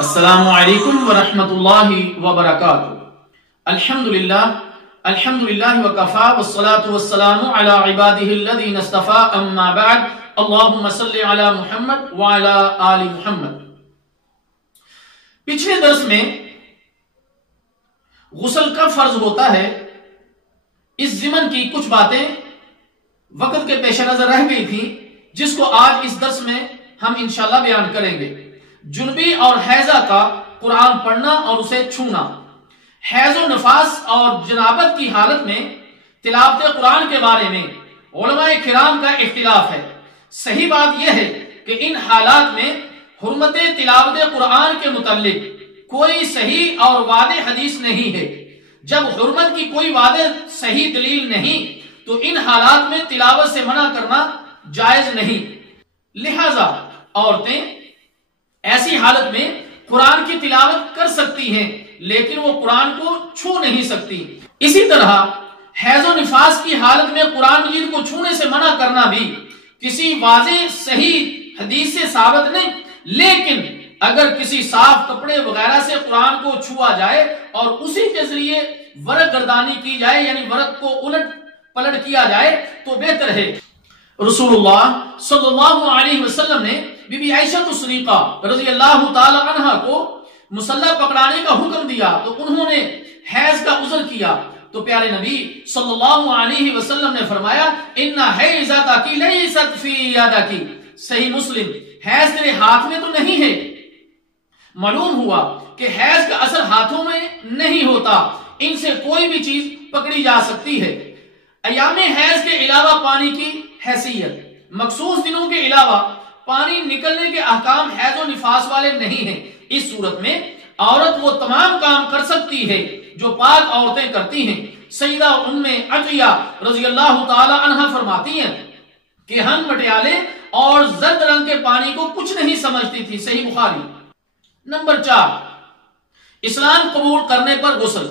السلام علیکم ورحمة اللہ وبرکاتہ. الحمدللہ وکفا والصلاة والسلام علی عباده الذین اصطفى اما بعد. اللہم صلی علی محمد وعلی آل محمد. پچھلے درس میں غسل کب فرض ہوتا ہے اس ضمن کی کچھ باتیں وقت کے پیش نظر رہ گئی تھی، جس کو آج اس درس میں ہم انشاءاللہ بیان کریں گے. جنبی اور حیضہ کا قرآن پڑھنا اور اسے چھونا. حیض و نفاس اور جنابت کی حالت میں تلاوت قرآن کے بارے میں علماء کرام کا اختلاف ہے. صحیح بات یہ ہے کہ ان حالات میں حرمت تلاوت قرآن کے متعلق کوئی صحیح اور واضح حدیث نہیں ہے. جب حرمت کی کوئی واضح صحیح دلیل نہیں تو ان حالات میں تلاوت سے منع کرنا جائز نہیں. لہذا عورتیں ایسی حالت میں قرآن کی تلاوت کر سکتی ہیں، لیکن وہ قرآن کو چھو نہیں سکتی. اسی طرح حیض و نفاس کی حالت میں قرآن مجید کو چھونے سے منع کرنا بھی کسی واضح صحیح حدیث سے ثابت نہیں. لیکن اگر کسی صاف کپڑے وغیرہ سے قرآن کو چھوا جائے اور اسی کے ذریعے ورق گردانی کی جائے، یعنی ورق کو الٹ پلٹ کیا جائے، تو بہتر ہے. رسول اللہ صلی اللہ علیہ وسلم نے بی بی عائشہ صدیقہ رضی اللہ تعالی عنہ کو مصلی پکڑانے کا حکم دیا تو انہوں نے حیض کا عذر کیا، تو پیارے نبی صلی اللہ علیہ وسلم نے فرمایا ان حیضتک لیست فی یدک. صحیح مسلم. حیض تیرے ہاتھ میں تو نہیں ہے. معلوم ہوا کہ حیض کا اثر ہاتھوں میں نہیں ہوتا، ان سے کوئی بھی چیز پکڑی جا سکتی ہے. ایام حیض کے علاوہ پانی کی حیثیت. مخصوص دنوں کے علاوہ پانی نکلنے کے احکام حیض و نفاس والے نہیں ہیں. اس صورت میں عورت وہ تمام کام کر سکتی ہے جو پاک عورتیں کرتی ہیں. سیدہ ام عطیہ رضی اللہ تعالی عنہ فرماتی ہیں کہ ہم مٹیالے اور زرد رنگ کے پانی کو کچھ نہیں سمجھتی تھی. صحیح بخاری. نمبر 4، اسلام قبول کرنے پر غسل.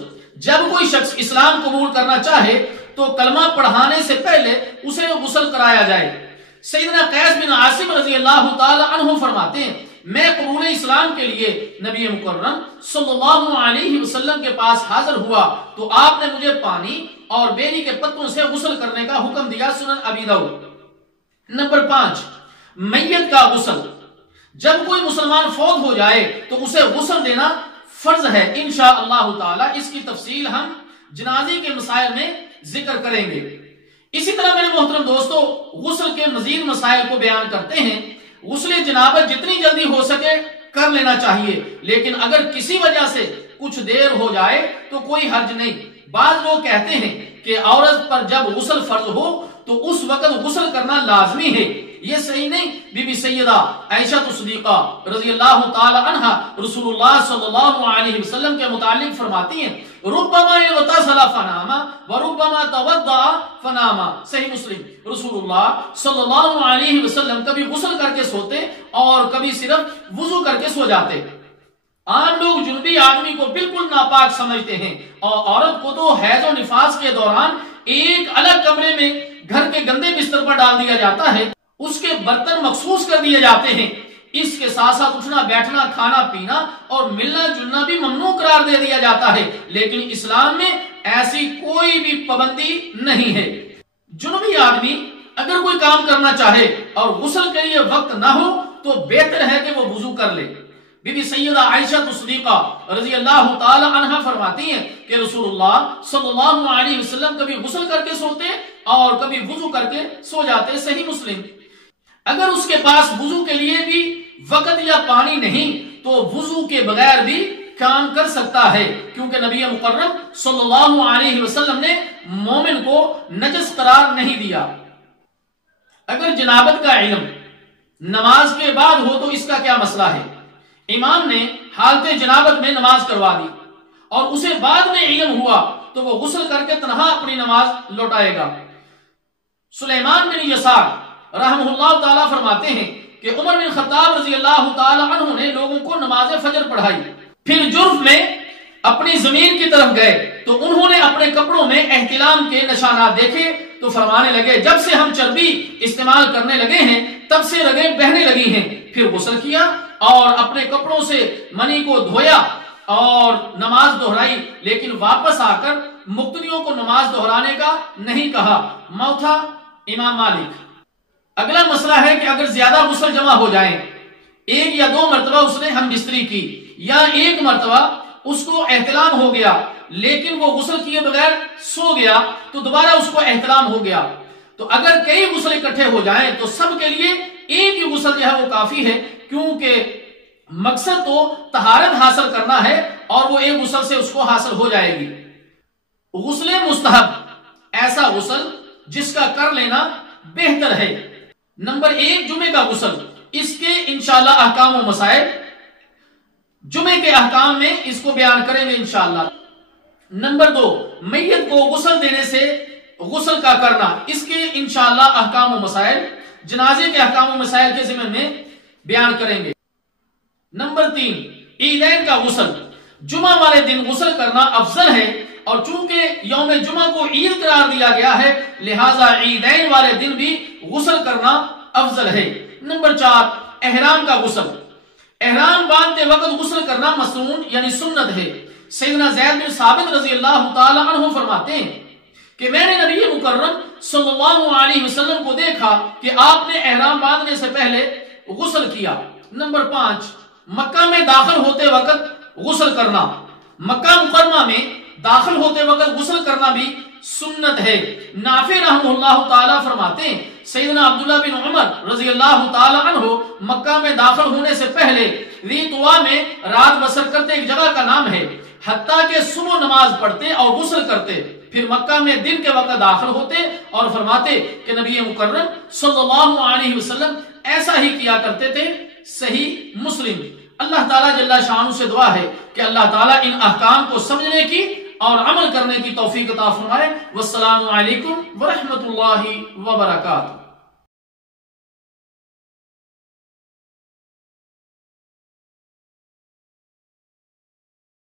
جب کوئی شخص اسلام قبول کرنا چاہے تو کلمہ پڑھانے سے پہلے اسے غسل کرایا جائے. سیدنا قیس بن عاصم رضی اللہ تعالی عنہ فرماتے ہیں میں قبول اسلام کے لیے نبی مکرم صلی اللہ علیہ وسلم کے پاس حاضر ہوا تو آپ نے مجھے پانی اور بیری کے پتوں سے غسل کرنے کا حکم دیا. سنن ابی داؤد. نمبر 5، میت کا غسل. جب کوئی مسلمان فوت ہو جائے تو اسے غسل دینا فرض ہے. انشاءاللہ تعالی اس کی تفصیل ہم جنازے کے مسائل میں ذکر کریں گے. اسی طرح میرے محترم دوستو، غسل کے مزید مسائل کو بیان کرتے ہیں. غسل جنابت جتنی جلدی ہو سکے کر لینا چاہیے، لیکن اگر کسی وجہ سے کچھ دیر ہو جائے تو کوئی حرج نہیں. بعض لوگ کہتے ہیں کہ عورت پر جب غسل فرض ہو تو اس وقت غسل کرنا لازمی ہے. یہ صحیح نہیں. بی بی سیدہ عائشہ صدیقہ رضی اللہ تعالی عنہ رسول اللہ صلی اللہ علیہ وسلم کے متعلق فرماتی ہیں ربما اغتسل فنام وربما توضأ فنام. صحیح مسلم. رسول اللہ صلی اللہ علیہ وسلم کبھی غسل کر کے سوتے اور کبھی صرف وضو کر کے سو جاتے. عام لوگ جنبی آدمی کو بالکل ناپاک سمجھتے ہیں اور عورت کو تو حیض و نفاس کے دوران ایک الگ کمرے میں گھر کے گندے بستر پر ڈال دیا جاتا ہے. اس کے برتن مخصوص کر دیے جاتے ہیں. اس کے ساتھ ساتھ اٹھنا بیٹھنا کھانا پینا اور ملنا جلنا بھی ممنوع قرار دے دیا جاتا ہے. لیکن اسلام میں ایسی کوئی بھی پابندی نہیں ہے. جنوبی آدمی اگر کوئی کام کرنا چاہے اور غسل کے لیے وقت نہ ہو تو بہتر ہے کہ وہ وضو کر لے. بی بی سیدہ عائشہ صدیقہ رضی اللہ تعالی عنہ فرماتی ہیں کہ رسول اللہ صلی اللہ علیہ وسلم کبھی غسل کر کے سوتے اور کبھی وضو کر کے سو جاتے. صحیح مسلم. اگر اس کے پاس وضو کے لیے بھی وقت یا پانی نہیں تو وضو کے بغیر بھی کام کر سکتا ہے، کیونکہ نبی مکرم صلی اللہ علیہ وسلم نے مومن کو نجس قرار نہیں دیا. اگر جنابت کا علم نماز کے بعد ہو تو اس کا کیا مسئلہ ہے؟ امام نے حالت جنابت میں نماز کروا دی اور اسے بعد میں علم ہوا تو وہ غسل کر کے تنہا اپنی نماز لوٹائے گا. سلیمان بن یسار رحمہ اللہ تعالیٰ فرماتے ہیں کہ عمر بن خطاب رضی اللہ تعالیٰ عنہ نے لوگوں کو نماز فجر پڑھائی. پھر جرف میں اپنی زمین کی طرف گئے تو انہوں نے اپنے کپڑوں میں احتلام کے نشانات دیکھے تو فرمانے لگے جب سے ہم چربی استعمال کرنے لگے ہیں تب سے رگیں بہنے لگی ہیں. پھر غسل کیا اور اپنے کپڑوں سے منی کو دھویا اور نماز دہرائی، لیکن واپس آ کر مقتدیوں کو نماز دہرانے کا نہیں کہا۔ موتھا امام مالک۔ اگلا مسئلہ ہے کہ اگر زیادہ غسل جمع ہو جائیں، ایک یا دو مرتبہ اس نے ہم بستری کی، یا ایک مرتبہ اس کو احتلام ہو گیا لیکن وہ غسل کیے بغیر سو گیا تو دوبارہ اس کو احتلام ہو گیا، تو اگر کئی غسل اکٹھے ہو جائیں تو سب کے لیے ایک ہی غسل جو ہے وہ کافی ہے، کیونکہ مقصد تو طہارت حاصل کرنا ہے اور وہ ایک غسل سے اس کو حاصل ہو جائے گی۔ غسل مستحب، ایسا غسل جس کا کر لینا بہتر ہے۔ نمبر 1 جمعے کا غسل، اس کے انشاءاللہ احکام و مسائل جمعے کے احکام میں اس کو بیان کریں گے انشاءاللہ۔ نمبر 2 میت کو غسل دینے سے غسل کا کرنا، اس کے انشاءاللہ احکام و مسائل جنازے کے احکام و مسائل کے ضمن میں بیان کریں گے۔ نمبر 3 عیدین کا غسل، جمعہ والے دن غسل کرنا افضل ہے، اور چونکہ یوم جمعہ کو عید قرار دیا گیا ہے لہذا عیدین والے دن بھی غسل کرنا افضل ہے۔ نمبر 4 احرام کا غسل، احرام باندھتے وقت غسل کرنا مسنون یعنی سنت ہے۔ سیدنا زید بن ثابت رضی اللہ تعالی عنہ فرماتے ہیں کہ میں نے نبی مکرم صلی اللہ علیہ وسلم کو دیکھا کہ آپ نے احرام باندھنے سے پہلے غسل کیا۔ نمبر 5 مکہ میں داخل ہوتے وقت غسل کرنا، مکہ مکرمہ میں داخل ہوتے وقت غسل کرنا بھی سنت ہے۔ نافع رحمہ اللہ تعالی فرماتے ہیں سیدنا عبداللہ بن عمر رضی اللہ تعالی عنہ مکہ میں داخل ہونے سے پہلے ریتوا میں رات بسر کرتے، ایک جگہ کا نام ہے، حتیٰ کہ صبح نماز پڑھتے اور غسل کرتے، پھر مکہ میں دن کے وقت داخل ہوتے اور فرماتے کہ نبی مکرم صلی اللہ علیہ وسلم ایسا ہی کیا کرتے تھے۔ صحیح مسلم۔ اللہ تعالیٰ جل شانہ سے دعا ہے کہ اللہ تعالیٰ ان احکام کو سمجھنے کی اور عمل کرنے کی توفیق عطا فرمائے۔ والسلام علیکم ورحمۃ اللہ وبرکاتہ۔